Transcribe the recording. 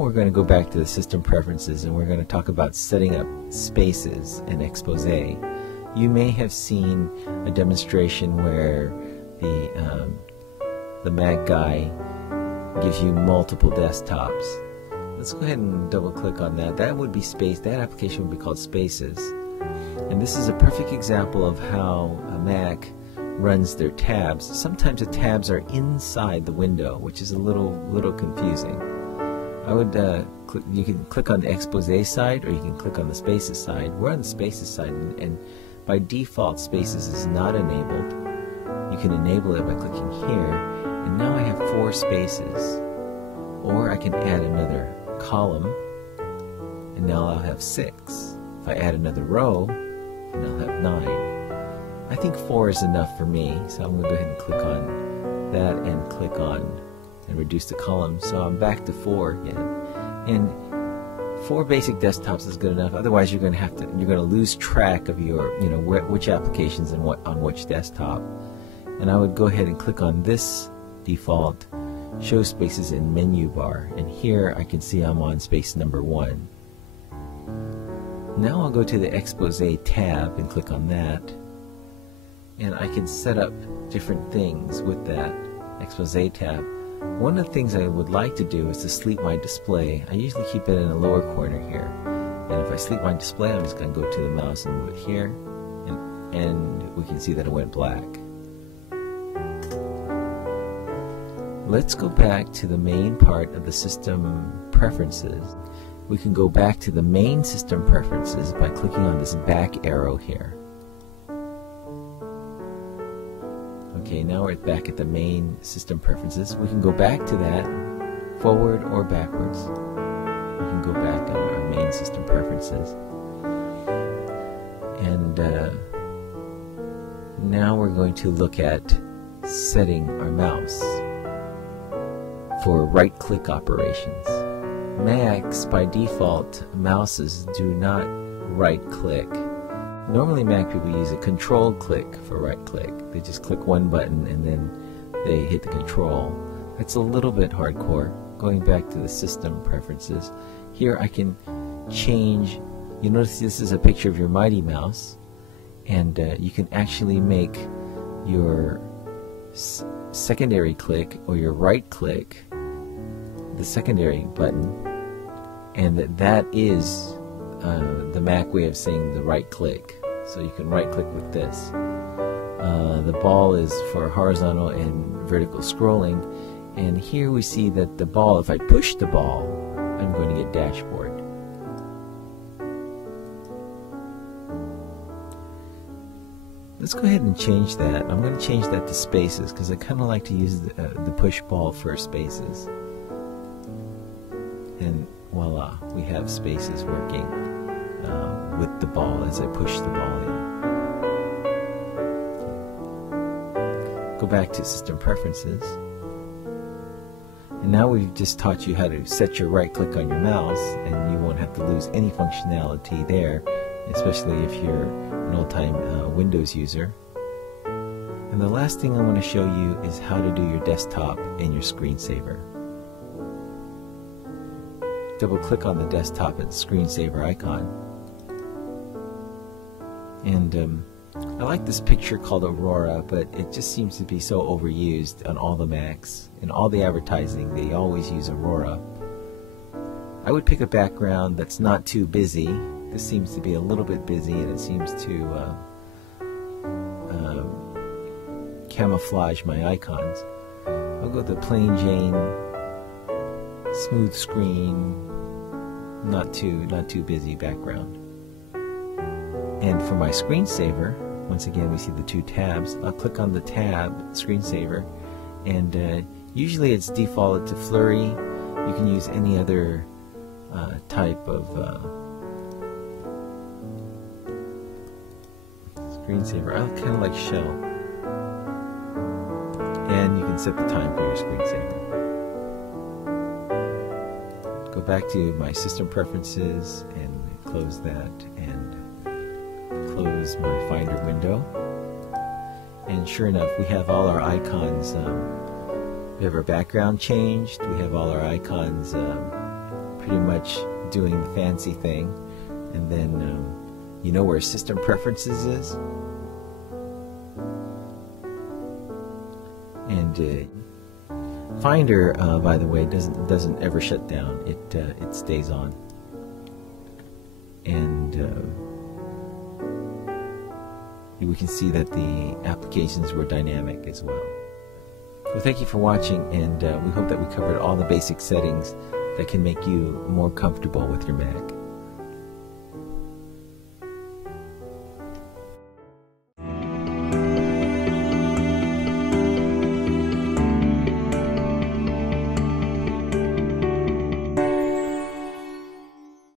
we're going to go back to the system preferences, and we're going to talk about setting up spaces in Expose. You may have seen a demonstration where the Mac guy gives you multiple desktops. Let's go ahead and double click on that. That would be space. That application would be called Spaces. And this is a perfect example of how a Mac runs their tabs. Sometimes the tabs are inside the window, which is a little confusing. I would you can click on the Expose side, or you can click on the Spaces side. We're on the Spaces side, and by default Spaces is not enabled. You can enable it by clicking here, and now I have 4 spaces. Or I can add another column, and now I'll have 6. If I add another row, and I'll have 9. I think 4 is enough for me, so I'm going to go ahead and click on that and click on and reduce the column. So I'm back to 4 again. And 4 basic desktops is good enough. Otherwise, you're going to lose track of your, which applications and on which desktop. And I would go ahead and click on this default Show Spaces in Menu Bar, and here I can see I'm on space number 1. Now I'll go to the Expose tab and click on that, and I can set up different things with that Expose tab. One of the things I would like to do is to sleep my display. I usually keep it in the lower corner here, and if I sleep my display, I'm just going to go to the mouse and move it here, and we can see that it went black. Let's go back to the main part of the system preferences. We can go back to the main system preferences by clicking on this back arrow here. Okay, now we're back at the main system preferences. We can go back to that, forward or backwards. We can go back on our main system preferences. And now we're going to look at setting our mouse for right-click operations. Macs, by default, mouses do not right-click. Normally Mac people use a control click for right-click. They just click one button and then they hit the control. It's a little bit hardcore. Going back to the system preferences, here I can change. You notice this is a picture of your Mighty Mouse, and you can actually make your secondary click or your right click the secondary button, and that is the Mac way of saying the right click. So you can right click with this. The ball is for horizontal and vertical scrolling, and here we see that the ball, if I push the ball, I'm going to get dashboard. Let's go ahead and change that. I'm going to change that to spaces because I kind of like to use the push ball for spaces. And voila, we have spaces working with the ball as I push the ball in. Go back to System Preferences. And now we've just taught you how to set your right click on your mouse, and you won't have to lose any functionality there, especially if you're an old-time Windows user. And the last thing I want to show you is how to do your desktop and your screensaver. Double click on the desktop and screensaver icon. And I like this picture called Aurora, but it just seems to be so overused on all the Macs. In all the advertising, they always use Aurora. I would pick a background that's not too busy. This seems to be a little bit busy, and it seems to camouflage my icons. I'll go to plain Jane, smooth screen, not too busy background. And for my screensaver, once again we see the two tabs. I'll click on the tab screensaver, and usually it's defaulted to Flurry. You can use any other type of screensaver. I kind of like Shell. And you can set the time for your screensaver. Go back to my system preferences and close that, and close my Finder window. And sure enough, we have all our icons. We have our background changed. We have all our icons pretty much doing the fancy thing. And then you know where System Preferences is? And Finder, by the way, doesn't ever shut down. It stays on. And we can see that the applications were dynamic as well. Well, thank you for watching, and we hope that we covered all the basic settings that can make you more comfortable with your Mac.